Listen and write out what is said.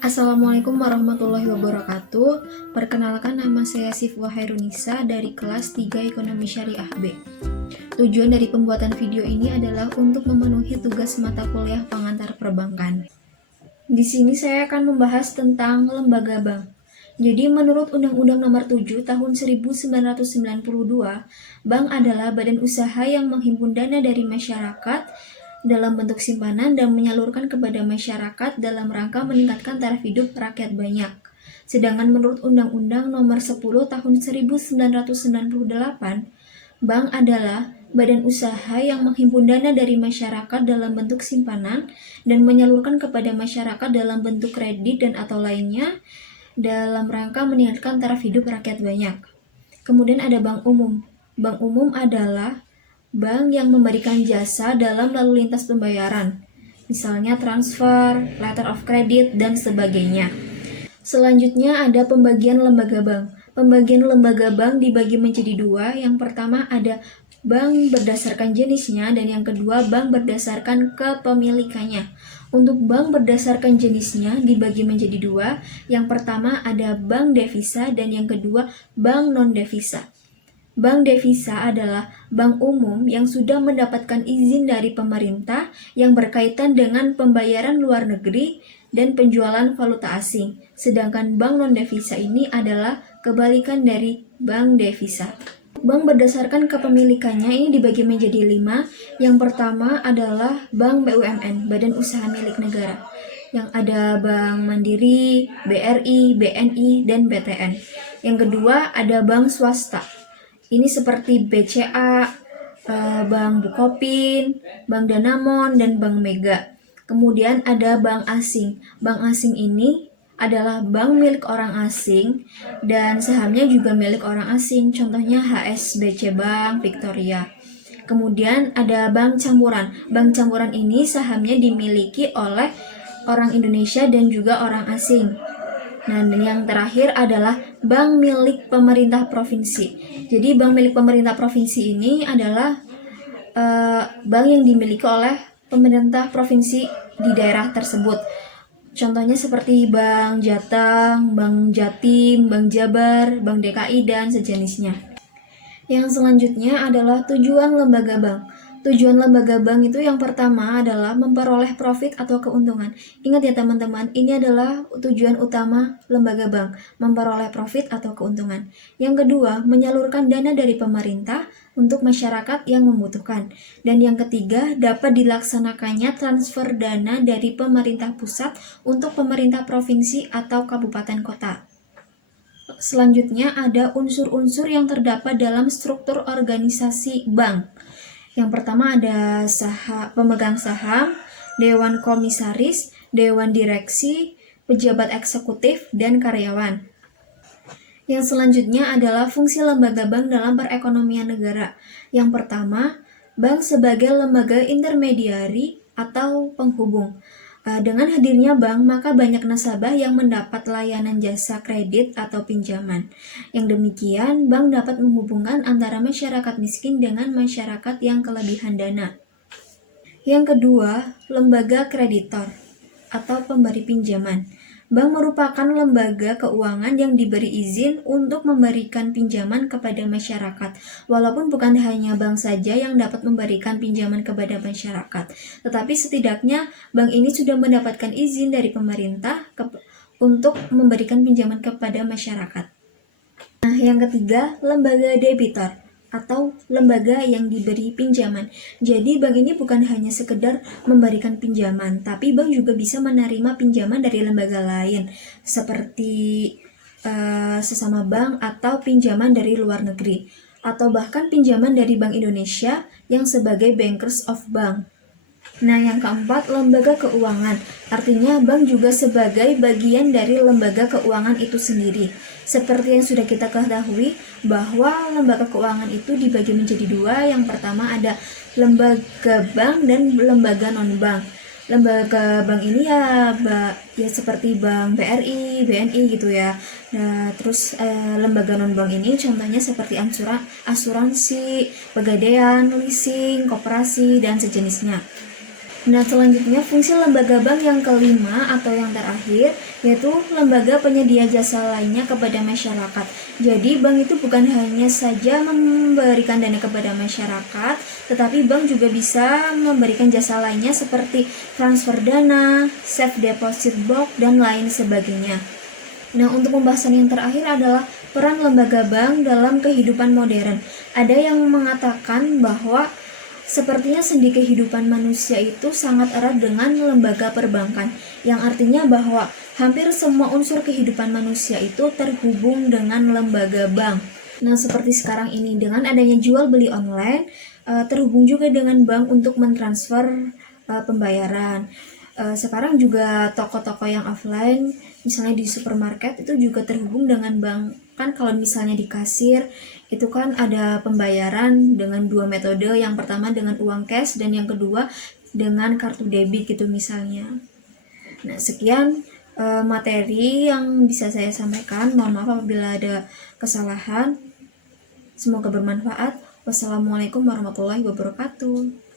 Assalamualaikum warahmatullahi wabarakatuh. Perkenalkan, nama saya Sifwa Hairunisa dari kelas 3 Ekonomi Syariah B. Tujuan dari pembuatan video ini adalah untuk memenuhi tugas mata kuliah pengantar perbankan. Di sini saya akan membahas tentang lembaga bank. Jadi menurut Undang-Undang Nomor 7 Tahun 1992, bank adalah badan usaha yang menghimpun dana dari masyarakat dalam bentuk simpanan dan menyalurkan kepada masyarakat dalam rangka meningkatkan taraf hidup rakyat banyak. Sedangkan menurut Undang-Undang Nomor 10 Tahun 1998, bank adalah badan usaha yang menghimpun dana dari masyarakat dalam bentuk simpanan dan menyalurkan kepada masyarakat dalam bentuk kredit dan atau lainnya dalam rangka meningkatkan taraf hidup rakyat banyak. Kemudian ada bank umum. Bank umum adalah bank yang memberikan jasa dalam lalu lintas pembayaran, misalnya transfer, letter of credit, dan sebagainya. Selanjutnya ada pembagian lembaga bank. Pembagian lembaga bank dibagi menjadi dua. Yang pertama ada bank berdasarkan jenisnya dan yang kedua bank berdasarkan kepemilikannya. Untuk bank berdasarkan jenisnya dibagi menjadi dua. Yang pertama ada bank devisa dan yang kedua bank non-devisa. Bank devisa adalah bank umum yang sudah mendapatkan izin dari pemerintah yang berkaitan dengan pembayaran luar negeri dan penjualan valuta asing. Sedangkan bank non-devisa ini adalah kebalikan dari bank devisa. Bank berdasarkan kepemilikannya ini dibagi menjadi 5. Yang pertama adalah bank BUMN, Badan Usaha Milik Negara. Yang ada Bank Mandiri, BRI, BNI, dan BTN. Yang kedua ada bank swasta. Ini seperti BCA, Bank Bukopin, Bank Danamon, dan Bank Mega. Kemudian ada bank asing. Bank asing ini adalah bank milik orang asing dan sahamnya juga milik orang asing. Contohnya HSBC Bank, Victoria. Kemudian ada bank campuran. Bank campuran ini sahamnya dimiliki oleh orang Indonesia dan juga orang asing. Nah, dan yang terakhir adalah bank milik pemerintah provinsi. Jadi bank milik pemerintah provinsi ini adalah bank yang dimiliki oleh pemerintah provinsi di daerah tersebut. Contohnya seperti Bank Jateng, Bank Jatim, Bank Jabar, Bank DKI, dan sejenisnya. Yang selanjutnya adalah tujuan lembaga bank. Tujuan lembaga bank itu yang pertama adalah memperoleh profit atau keuntungan. Ingat ya teman-teman, ini adalah tujuan utama lembaga bank, memperoleh profit atau keuntungan. Yang kedua, menyalurkan dana dari pemerintah untuk masyarakat yang membutuhkan. Dan yang ketiga, dapat dilaksanakannya transfer dana dari pemerintah pusat untuk pemerintah provinsi atau kabupaten kota. Selanjutnya ada unsur-unsur yang terdapat dalam struktur organisasi bank. Yang pertama ada pemegang saham, dewan komisaris, dewan direksi, pejabat eksekutif, dan karyawan. Yang selanjutnya adalah fungsi lembaga bank dalam perekonomian negara. Yang pertama, bank sebagai lembaga intermediari atau penghubung. Dengan hadirnya bank, maka banyak nasabah yang mendapat layanan jasa kredit atau pinjaman. Yang demikian, bank dapat menghubungkan antara masyarakat miskin dengan masyarakat yang kelebihan dana. Yang kedua, lembaga kreditor atau pemberi pinjaman. Bank merupakan lembaga keuangan yang diberi izin untuk memberikan pinjaman kepada masyarakat. Walaupun bukan hanya bank saja yang dapat memberikan pinjaman kepada masyarakat, tetapi setidaknya bank ini sudah mendapatkan izin dari pemerintah untuk memberikan pinjaman kepada masyarakat. Nah, yang ketiga, lembaga debitor atau lembaga yang diberi pinjaman. Jadi bank ini bukan hanya sekedar memberikan pinjaman, tapi bank juga bisa menerima pinjaman dari lembaga lain seperti sesama bank atau pinjaman dari luar negeri atau bahkan pinjaman dari Bank Indonesia yang sebagai bankers of bank. Nah, yang keempat, lembaga keuangan. Artinya bank juga sebagai bagian dari lembaga keuangan itu sendiri. Seperti yang sudah kita ketahui bahwa lembaga keuangan itu dibagi menjadi dua. Yang pertama ada lembaga bank dan lembaga non-bank. Lembaga bank ini ya seperti Bank BRI, BNI gitu ya. Nah, terus lembaga non-bank ini contohnya seperti asuransi, pegadaian, leasing, koperasi, dan sejenisnya. Nah, selanjutnya fungsi lembaga bank yang kelima atau yang terakhir yaitu lembaga penyedia jasa lainnya kepada masyarakat. Jadi bank itu bukan hanya saja memberikan dana kepada masyarakat, tetapi bank juga bisa memberikan jasa lainnya seperti transfer dana, safe deposit box, dan lain sebagainya. Nah, untuk pembahasan yang terakhir adalah peran lembaga bank dalam kehidupan modern. Ada yang mengatakan bahwa sepertinya sendi kehidupan manusia itu sangat erat dengan lembaga perbankan, yang artinya bahwa hampir semua unsur kehidupan manusia itu terhubung dengan lembaga bank. Nah, seperti sekarang ini dengan adanya jual beli online, terhubung juga dengan bank untuk mentransfer pembayaran. Sekarang juga toko-toko yang offline, misalnya di supermarket itu juga terhubung dengan bank. Kan kalau misalnya di kasir itu kan ada pembayaran dengan dua metode, yang pertama dengan uang cash dan yang kedua dengan kartu debit gitu misalnya. Nah, sekian materi yang bisa saya sampaikan. Mohon maaf apabila ada kesalahan. Semoga bermanfaat. Wassalamualaikum warahmatullahi wabarakatuh.